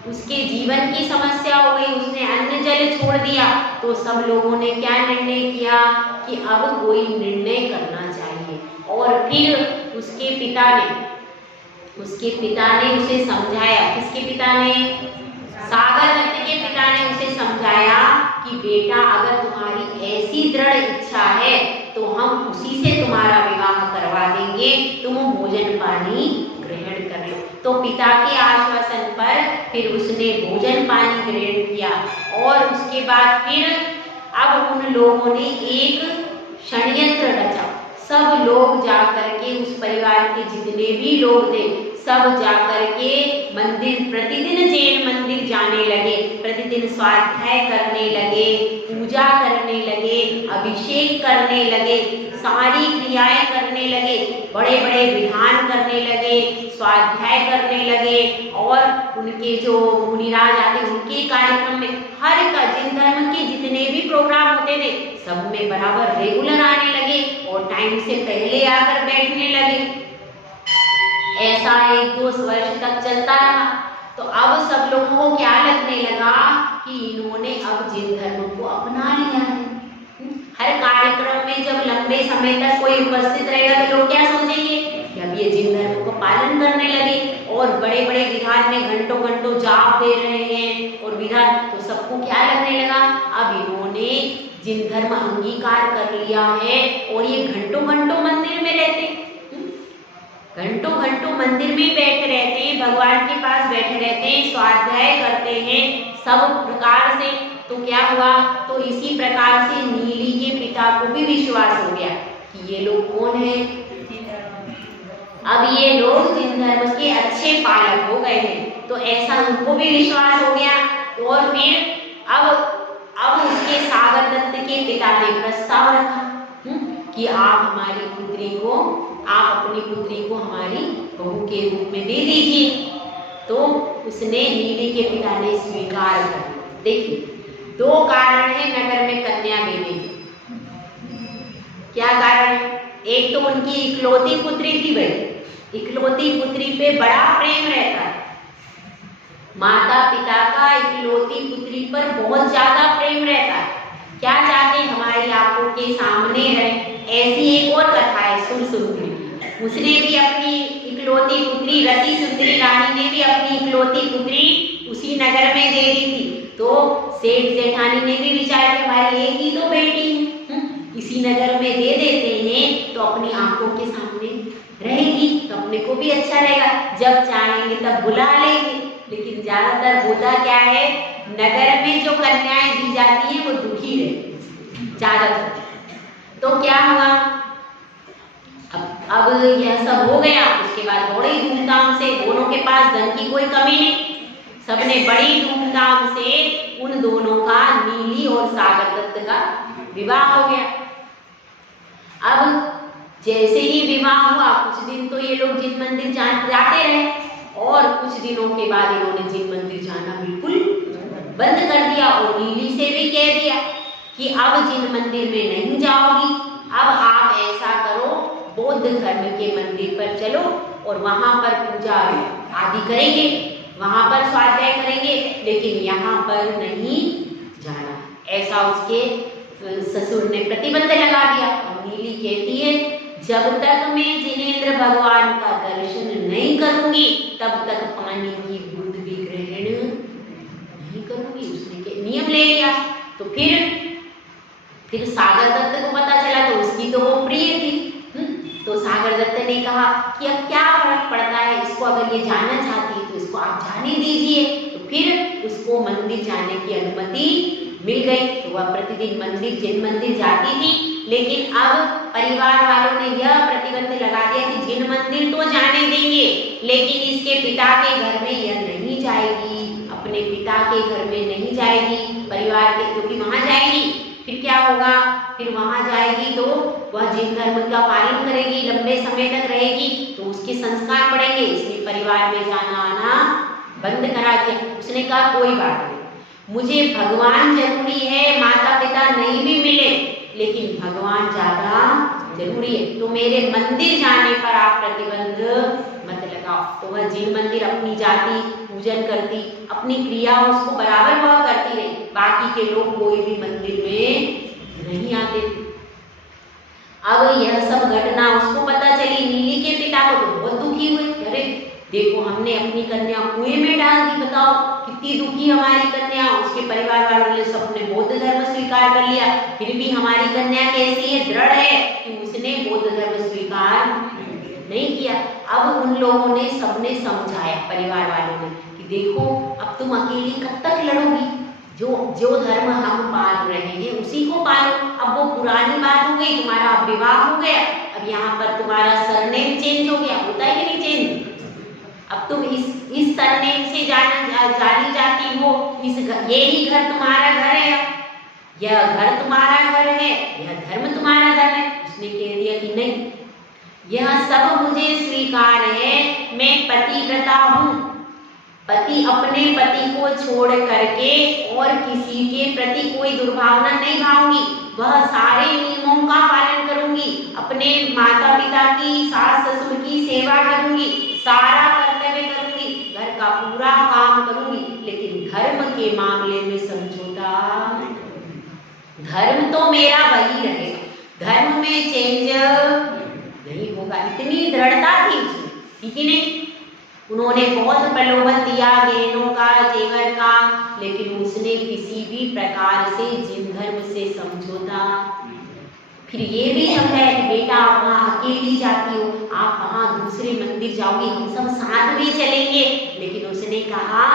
उसके जीवन की समस्या हो गई। उसने अन्न जल छोड़ दिया। तो सब लोगों ने क्या निर्णय किया कि अब कोई निर्णय करना चाहिए। और फिर उसके पिता ने उसके पिता ने उसे समझाया। किसके पिता ने? सागर दत्त के पिता ने उसे समझाया कि बेटा अगर तुम्हारी ऐसी दृढ़ इच्छा है तो हम उसी से तुम्हारा विवाह करवा देंगे, तुम भोजन पानी ग्रहण कर लो। तो पिता के आश्वासन पर फिर उसने भोजन पानी ग्रहण किया और उसके बाद फिर अब उन लोगों ने एक षड्यंत्र रचा। सब लोग जाकर के उस परिवार के जितने भी लोग थे सब जाकर के मंदिर, प्रतिदिन जैन मंदिर जाने लगे, प्रतिदिन स्वाध्याय करने लगे, पूजा करने लगे, अभिषेक करने लगे, सारी क्रियाएं करने लगे, बड़े बड़े विधान करने लगे, स्वाध्याय करने लगे और उनके जो मुनिराज आते उनके कार्यक्रम में हर का जिन धर्म के जितने भी प्रोग्राम होते थे सब में बराबर रेगुलर आने लगे और टाइम से पहले आकर बैठने लगे। ऐसा 1-2 वर्ष तक चलता रहा। तो अब सब लोगों को क्या लगने लगा कि इन्होंने अब जिन धर्म को अपना लिया है। हर कार्यक्रम में जब लंबे समय तक कोई उपस्थित रहेगा तो लोग क्या सोचेंगे कि अब ये जिन धर्म को पालन करने लगे और बड़े बड़े विधान में घंटों घंटों जाप दे रहे हैं और विधान, तो सबको क्या लगने लगा अब इन्होंने जिन धर्म अंगीकार कर लिया है और ये घंटों घंटों मंदिर में रहते, घंटों घंटों मंदिर में बैठे रहते हैं, भगवान के पास बैठे रहते हैं, स्वाध्याय करते हैं सब प्रकार से। तो क्या हुआ? तो इसी प्रकार से नीली के पिता को भी विश्वास हो गया कि ये लोग कौन है, अब ये लोग जिन धर्म के अच्छे पालक हो गए हैं। तो ऐसा उनको भी विश्वास हो गया। और फिर अब उसके सागर दत्त के पिता ने प्रस्ताव रखा कि आप हमारी पुत्री को, आप अपनी पुत्री को हमारी बहू के रूप में दे दीजिए। तो उसने नीली के पिता ने स्वीकार कर लिया। देखिए 2 कारण है नगर में कन्या देने के। क्या कारण है? एक तो उनकी इकलौती पुत्री थी भाई, इकलौती पुत्री पे बड़ा प्रेम रहता है। माता पिता का इकलौती पुत्री पर बहुत ज्यादा प्रेम रहता है। क्या चाहते हमारी आंखों के सामने रहे। ऐसी एक और कथा है सुरसुंदरी, उसने भी अपनी इकलौती पुत्री रति सुंदरी रानी ने भी अपनी इकलौती पुत्री उसी नगर में दे दी थी। तो सेठ जेठानी ने भी विचार किया हमारी एक ही तो बेटी है, इसी नगर में दे देते हैं तो अपनी आंखों के सामने रहेगी तो अपने को भी अच्छा रहेगा, जब चाहेंगे तब बुला लेंगे। लेकिन ज्यादातर होता क्या है, नगर में जो कन्याएं दी जाती हैं वो दुखी रहती ज्यादातर। तो क्या हुआ, अब यह सब हो गया। उसके बाद बड़ी धूमधाम से, दोनों के पास धन की कोई कमी नहीं, सबने बड़ी धूमधाम से उन दोनों का, नीली और सागर दत्त का विवाह हो गया। अब जैसे ही विवाह हुआ कुछ दिन तो ये लोग जिन मंदिर जाते रहे और कुछ दिनों के बाद इन्होंने जिन मंदिर जाना बिल्कुल बंद कर दिया और नीली से भी कह दिया कि अब जिन मंदिर में नहीं जाओगी, अब आप ऐसा करो बौद्ध धर्म के मंदिर पर चलो और वहां पर पूजा आदि करेंगे, वहां पर स्वाध्याय करेंगे, लेकिन यहाँ पर नहीं जाना। ऐसा उसके ससुर ने प्रतिबंध लगा दिया। और नीली कहती है जब तक मैं जिनेंद्र भगवान का दर्शन नहीं करूंगी तब तक पानी की बूंद भी ग्रहण नहीं करूंगी। उसने नियम ले लिया। तो फिर सागर दत्त को पता चला तो उसकी तो वो प्रिय थी। तो सागर दत्त ने कहा कि अब क्या फर्क पड़ता है, इसको अगर ये जाना चाहती है तो इसको आप जाने दीजिए। तो फिर उसको मंदिर जाने की अनुमति मिल गई। तो वह प्रतिदिन मंदिर, जिन मंदिर जाती थी। लेकिन अब परिवार वालों ने यह प्रतिबंध लगा दिया कि जिन मंदिर तो जाने देंगे, लेकिन इसके पिता के घर में यह नहीं जाएगी, अपने पिता के घर में नहीं जाएगी परिवार के, क्योंकि वहां जाएगी फिर क्या होगा, फिर वहां जाएगी तो वह जिन धर्म का पालन करेगी, लंबे समय तक रहेगी तो उसके संस्कार पड़ेंगे। इसलिए परिवार में जाना आना बंद करा दिया। उसने कहा कोई बात नहीं, मुझे भगवान जरूरी है, माता पिता नहीं भी मिले लेकिन भगवान ज्यादा जरूरी है। तो मेरे मंदिर जाने पर आप प्रतिबंध मत लगाओ। तो वह जिन मंदिर अपनी जाति पूजन करती, अपनी क्रिया उसको बराबर वह करती रही, बाकी के लोग कोई भी मंदिर में नहीं आते थे। अब यह सब घटना उसको पता चली, नीली के पिता को तो बहुत दुखी हुए। अरे देखो हमने अपनी कन्या कुएं में डाल दी, बताओ कितनी दुखी हमारी कन्या। उसके परिवार वालों ने सबने बौद्ध धर्म स्वीकार कर लिया, फिर भी हमारी कन्या कैसी है, दृढ़ है कि उसने बौद्ध धर्म स्वीकार नहीं किया। अब उन लोगों ने सबने समझाया, परिवार वालों ने, कि देखो अब तुम अकेली कब तक लड़ोगी, जो धर्म हम पाल रहे हैं उसी को पालो। अब वो पुरानी बात हो गई, तुम्हारा अब विवाह हो गया, अब यहाँ पर तुम्हारा सरनेम चेंज हो गया, होता है कि नहीं चेंज। अब तुम इस सरनेम से जानी जाती हो, यही घर तुम्हारा घर है, यह घर तुम्हारा घर है, यह धर्म तुम्हारा धर्म है। उसने कह दिया कि नहीं, यह सब मुझे स्वीकार है, मैं पतिव्रता हूँ, पति अपने पति को छोड़ करके और किसी के प्रति कोई दुर्भावना नहीं भाऊंगी, वह सारे नियमों का पालन करूंगी, अपने माता पिता की, सास ससुर की सेवा करूंगी, सारा कर्तव्य करूंगी, घर का पूरा काम करूंगी, लेकिन धर्म के मामले में समझौता, धर्म तो मेरा वही रहेगा, धर्म में चेंज नहीं होगा। इतनी दृढ़ता थी उसमें, ठीक ही नहीं। उन्होंने बहुत प्रलोभन दिया गहनों का, जेवर का, लेकिन उसने किसी भी प्रकार से जिन धर्म से समझौता। फिर ये भी समझाया कि बेटा आप वहाँ अकेली जाती हो, आप वहाँ दूसरे मंदिर जाओगी, हम सब साथ में चलेंगे। लेकिन उसने कहा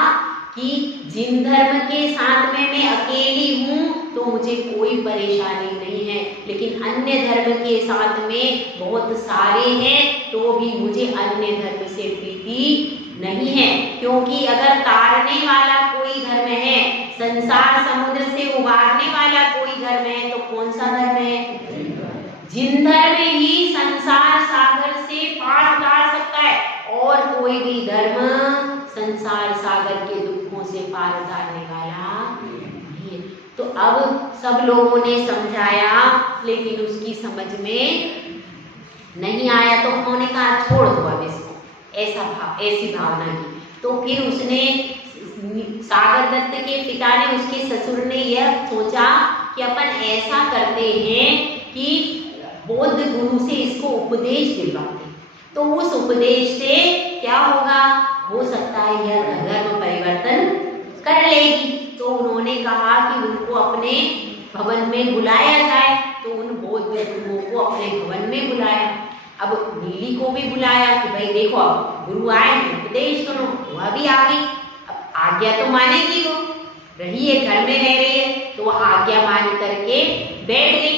कि जिन धर्म के साथ में मैं अकेली हूँ तो मुझे कोई परेशानी नहीं है, लेकिन अन्य धर्म के साथ में बहुत सारे हैं तो भी मुझे अन्य धर्म से प्रीति नहीं है, क्योंकि अगर तारने वाला कोई धर्म है, संसार समुद्र से उबारने वाला कोई धर्म है, तो कौन सा धर्म है? जिन धर्म ही संसार सागर से पार उतार सकता है, और कोई भी धर्म संसार सागर के दुखों से पार उतारने वाला नहीं है। तो अब सब लोगों ने समझाया, लेकिन उसकी समझ में नहीं आया, तो उन्होंने कहा छोड़ दो अब इसको, ऐसी भावना की। तो फिर उसने, सागर दत्त के पिता ने, उसके ससुर ने यह सोचा कि अपन ऐसा करते हैं कि बौद्ध गुरु से इसको उपदेश दिलवाते, तो उस उपदेश से क्या होगा, हो सकता है यह धर्म परिवर्तन कर लेगी। तो उन्होंने कहा कि उनको अपने भवन में बुलाया जाए, तो उन बौद्ध गुरुओं को अपने भवन में बुलाया। अब नीली को भी बुलाया कि भाई देखो अब गुरु आए, उपदेश सुनो। वह भी आ गई, अब आज्ञा तो मानेगी, वो रही है, घर में रह रही है, तो वह आज्ञा मान करके बैठ गई।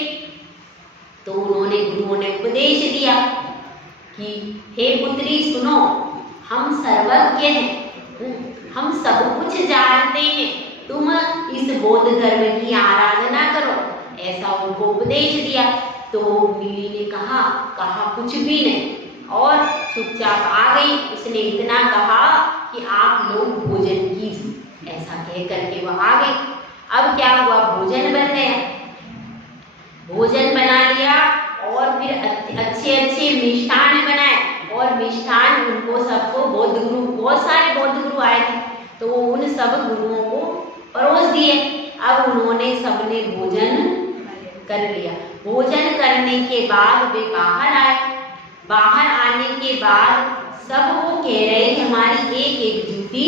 तो उन्होंने, गुरुओं ने उपदेश दिया कि हे पुत्री सुनो, हम सर्वज्ञ हैं, हम सब कुछ जानते हैं, तुम इस बौद्ध धर्म की आराधना करो, ऐसा उनको उपदेश दिया। तो नीली ने कहा कुछ भी नहीं, और चुपचाप आ गई। उसने इतना कहा कि आप लोग भोजन कीजिए, ऐसा कह करके वह आ गई। अब क्या हुआ, भोजन बन गया, भोजन बना लिया, और फिर अच्छे अच्छे मिष्ठान बनाए, और मिष्ठान उनको सबको, बौद्ध गुरु, बहुत सारे बौद्ध गुरु आए थे, तो वो उन सब गुरुओं को परोस दिए। अब उन्होंने सबने भोजन कर लिया। भोजन करने के बाद वे बाहर आए। बाहर आने के बाद सब वो कह रहे कि हमारी एक एक जूती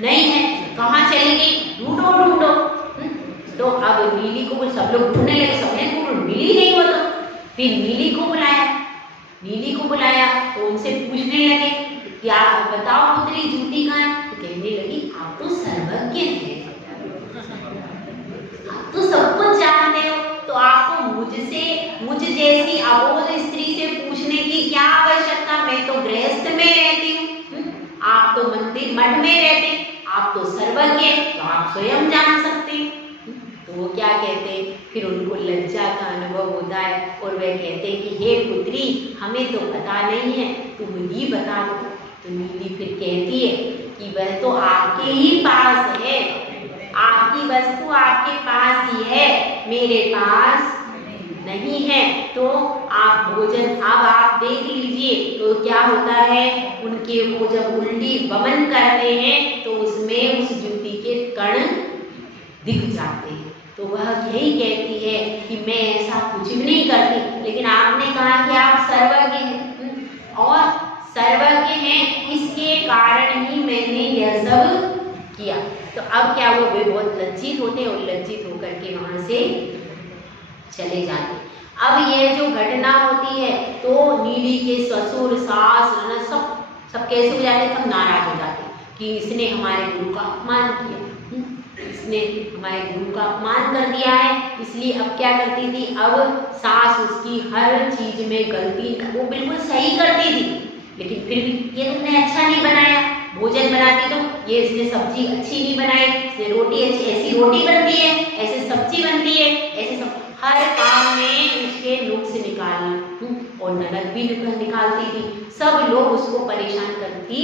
नहीं है, कहाँ चली गई, ढूंढो ढूंढो। तो अब नीली को सब लोग ढूंढने लगे, सबने को मिली नहीं वो। तो फिर नीली को बुलाया, नीली को बुलाया तो उनसे पूछने लगे क्या, बताओ पुत्री जूती कहाँ है? तो कहने लगी आप तो सर्वज्ञ हैं, आप तो सब कुछ जानते हो, तो आपको मुझ जैसी अबोध स्त्री से पूछने की क्या आवश्यकता, मैं तो गृहस्थ में रहती हूँ, आप तो मंदिर मठ में रहते, आप तो सर्वज्ञ, तो आप स्वयं जान सकते हैं। तो वो क्या कहते हैं, फिर उनको लज्जा का अनुभव होता है, और वह कहते हैं कि हे पुत्री हमें तो पता नहीं है, तुम ही बता दो। तो नीली फिर कहती है कि वह तो आपके ही पास है, आपकी वस्तु आपके पास ही है, मेरे पास नहीं है। तो आप भोजन, अब आप देख लीजिए, तो क्या होता है, उनके वो जब उल्टी वमन करते हैं तो उसमें उस जूती के कण दिख जाते हैं। तो वह यही कहती है कि मैं ऐसा कुछ भी नहीं करती, लेकिन आपने कहा कि आप सर्वज्ञ हैं, और सर्वज्ञ हैं इसके तो अब क्या हुआ, वे बहुत लज्जित होते और लज्जित होकर के वहां से चले जाते। अब ये जो घटना होती है तो नीली के ससुर सास ननद सब कैसे हो जाते, सब नाराज हो जाते कि इसने हमारे गुरु का अपमान किया, इसने हमारे गुरु का अपमान कर दिया है। इसलिए अब क्या करती थी, अब सास उसकी हर चीज में गलती वो बिल्कुल सही करती थी, लेकिन फिर भी ये तुमने अच्छा नहीं बनाया, भोजन बनाती तो ये इसने सब्जी अच्छी नहीं बनाई, इसने रोटी अच्छी, ऐसी रोटी बनती है, ऐसे सब्जी बनती है, ऐसे सब हर काम में उसके नुक्स निकालना, और ननद भी निकालती थी। सब लोग उसको परेशान करती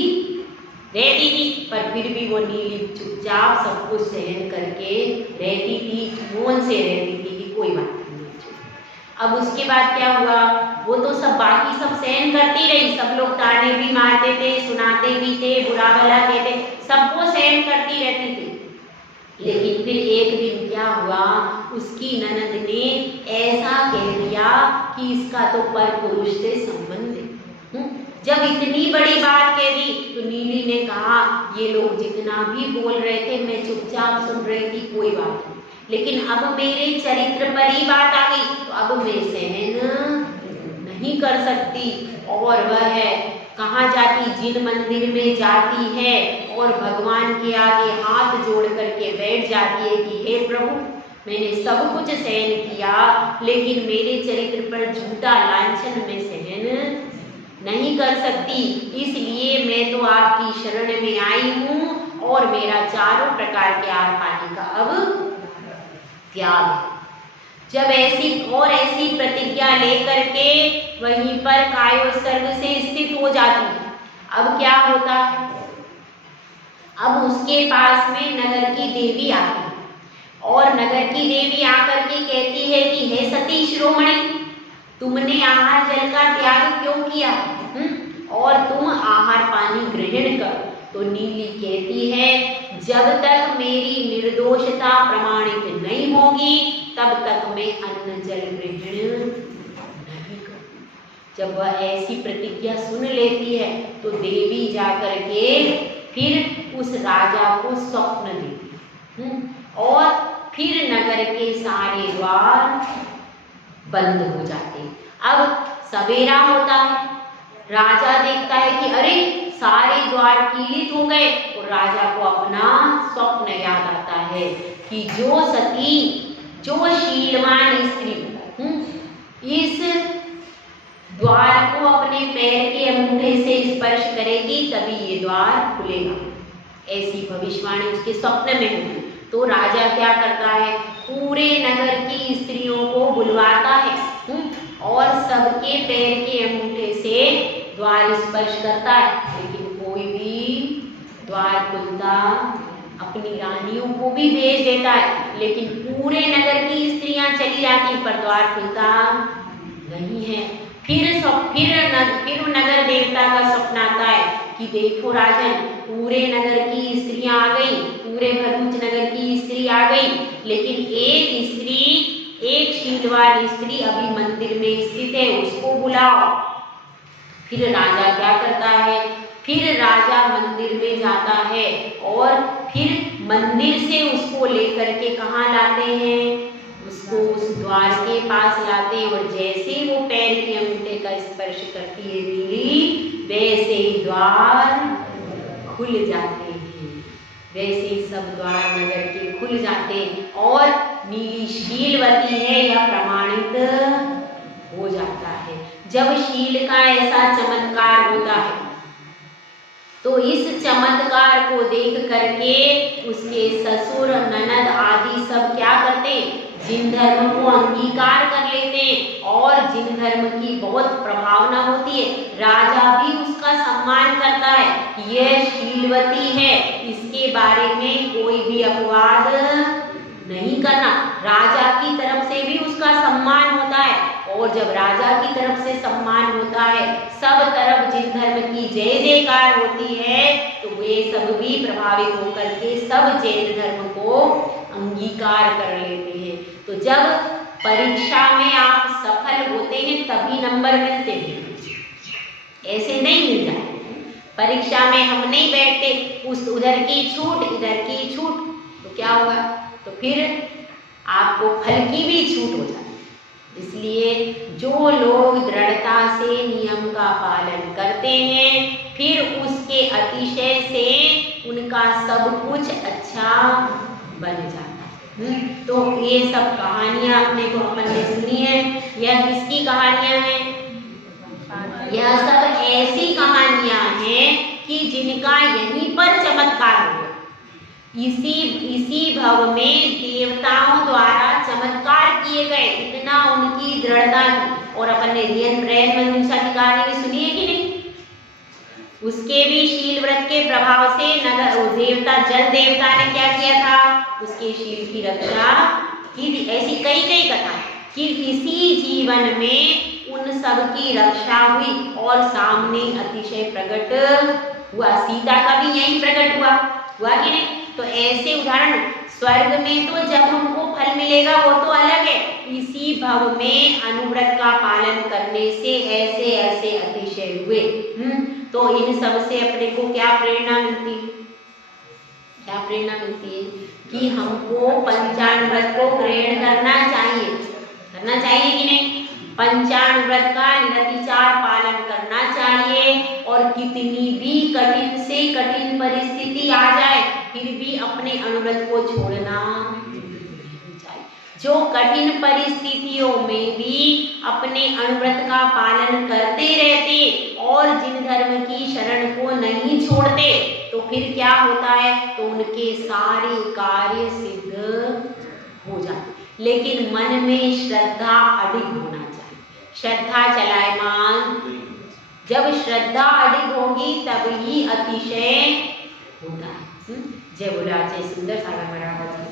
रहती थी, पर फिर भी वो नीली चुपचाप सब कुछ सहन करके रहती थी, मौन से रहती थी कि कोई बात नहीं। अब उसके बाद क्या हुआ, वो तो सब बाकी सब सहन करती रही, सब लोग ताने भी मारते थे, सुनाते भी थे, बुरा भला कहते, सबको सहन करती रहती थी। लेकिन फिर एक दिन क्या हुआ, उसकी ननद ने ऐसा कह दिया कि इसका तो पर पुरुष से संबंध है। जब इतनी बड़ी बात कह दी तो नीली ने कहा, ये लोग जितना भी बोल रहे थे मैं चुपचाप सुन रही थी, कोई बात नहीं, लेकिन अब मेरे चरित्र पर ही बात आ गई तो अब मैं सहन नहीं कर सकती। और वह कहाँ जाती, जिन मंदिर में जाती है और भगवान के आगे हाथ जोड़ करके बैठ जाती है कि हे प्रभु, मैंने सब कुछ सहन किया, लेकिन मेरे चरित्र पर झूठा लांछन में सहन नहीं कर सकती, इसलिए मैं तो आपकी शरण में आई हूँ और मेरा चारों प्रकार के आहार पानी का अब त्याग है। जब ऐसी प्रतिज्ञा लेकर के वहीं पर कायोत्सर्ग से स्थित हो जाती है, अब क्या होता है, अब उसके पास में नगर की देवी आती है और नगर की देवी आकर के कहती है कि हे सती शिरोमणि, तुमने आहार जल का त्याग क्यों किया, और तुम आहार पानी ग्रहण कर। तो नीली कहती है, जब तक मेरी निर्दोषता प्रमाणित नहीं होगी तब तक मैं अन्न जल ग्रहण नहीं करूँ। जब वह ऐसी प्रतिज्ञा सुन लेती है तो देवी जाकर के फिर उस राजा को स्वप्न देती है, और फिर नगर के सारे द्वार बंद हो जाते हैं। अब सवेरा होता है, राजा देखता है कि अरे सारे द्वार कीलित हो गए, और राजा को अपना स्वप्न याद आता है कि जो सती, जो शीलवान स्त्री इस द्वार को अपने पैर के अंगूठे से स्पर्श करेगी तभी ये द्वार खुलेगा, ऐसी भविष्यवाणी उसके स्वप्न में होगी। तो राजा क्या करता है, पूरे नगर की स्त्रियों को बुलवाता है और सबके पैर के अंगूठे से द्वार स्पर्श करता है, लेकिन कोई भी द्वार खुलता, अपनी रानियों को भी भेज देता है, लेकिन पूरे नगर की स्त्रियां चली जाती पर द्वार खुलता नहीं है। फिर नगर देवता का स्वप्न आता है कि देखो राजन, पूरे नगर की स्त्रियां आ गई, पूरे भरूच नगर की स्त्री आ गई, लेकिन एक शीलवान स्त्री अभी मंदिर में स्थित है, उसको बुलाओ। फिर राजा क्या करता है, फिर राजा मंदिर में जाता है और फिर मंदिर से उसको लेकर के कहाँ लाते हैं, उसको उस द्वार के पास लाते हैं, और जैसे ही वो पैर के अंगूठे का स्पर्श करती है नीली, वैसे ही द्वार खुल जाते हैं, वैसे ही सब द्वार नगर के खुल जाते हैं और नीली शीलवती है यह प्रमाणित हो जाता है। जब शील का ऐसा चमत्कार होता है तो इस चमत्कार को देख करके उसके ससुर ननद आदि सब क्या करते, जिन धर्म को अंगीकार कर लेते हैं, और जिन धर्म की बहुत प्रभावना होती है, राजा भी उसका सम्मान करता है, यह शीलवती है, इसके बारे में कोई भी अपवाद नहीं करना। राजा की तरफ से भी उसका सम्मान होता है, और जब राजा की तरफ से सम्मान होता है, सब तरफ जिन धर्म की जय जयकार होती है, तो वे सब भी प्रभावित होकर के सब जैन धर्म को अंगीकार कर लेते हैं। तो जब परीक्षा में आप सफल होते हैं तभी नंबर मिलते हैं, ऐसे नहीं मिल जाते। परीक्षा में हम नहीं बैठते, उस उधर की छूट इधर की छूट, तो क्या होगा? तो फिर आपको फल की भी छूट हो जाती है। इसलिए जो लोग दृढ़ता से नियम का पालन करते हैं, फिर उसके अतिशय से उनका सब कुछ अच्छा बन जाता है। तो ये सब कहानियां अपने को अपन ने सुनी है। यह किसकी कहानियां हैं? यह सब ऐसी कहानियां हैं कि जिनका यहीं पर चमत्कार हुआ। इसी भव में देवताओं द्वारा चमत्कार किए गए, इतना उनकी दृढ़ता थी। और अपन ने रेन मंजूषा की कहानी भी सुनी है कि नहीं? उसके भी शील व्रत के प्रभाव से नगर देवता जल देवता ने क्या किया था? उसके शील की रक्षा की थी। ऐसी कई कई कथाएं कि इसी जीवन में उन सब की रक्षा हुई और सामने अतिशय प्रकट हुआ। सीता का भी यही प्रकट हुआ कि नहीं? तो ऐसे उदाहरण स्वर्ग में तो जब हमको फल मिलेगा वो तो अलग है, इसी भव में अनुव्रत का पालन करने से ऐसे ऐसे अतिशय हुए। तो इन सब से अपने को क्या प्रेरणा मिलती है? क्या प्रेरणा मिलती है? कि हमको पंचानुव्रत को ग्रहण करना चाहिए कि नहीं? पंचानुव्रत का निरतिचार पालन करना चाहिए और कितनी भी कठिन से कठिन परिस्थिति आ जाए फिर भी अपने अनुव्रत को छोड़ना नहीं चाहिए। जो कठिन परिस्थितियों में भी अपने अनुव्रत का पालन करते रहते और जिन धर्म की शरण को नहीं छोड़ते, तो फिर क्या होता है? तो उनके सारे कार्य सिद्ध हो जाते। लेकिन मन में श्रद्धा अडिग होना चाहिए, श्रद्धा चलायमान। जब श्रद्धा अडिग होगी तब ही अतिशय होता है। जय बोला जय सुंदर सागर महाराज।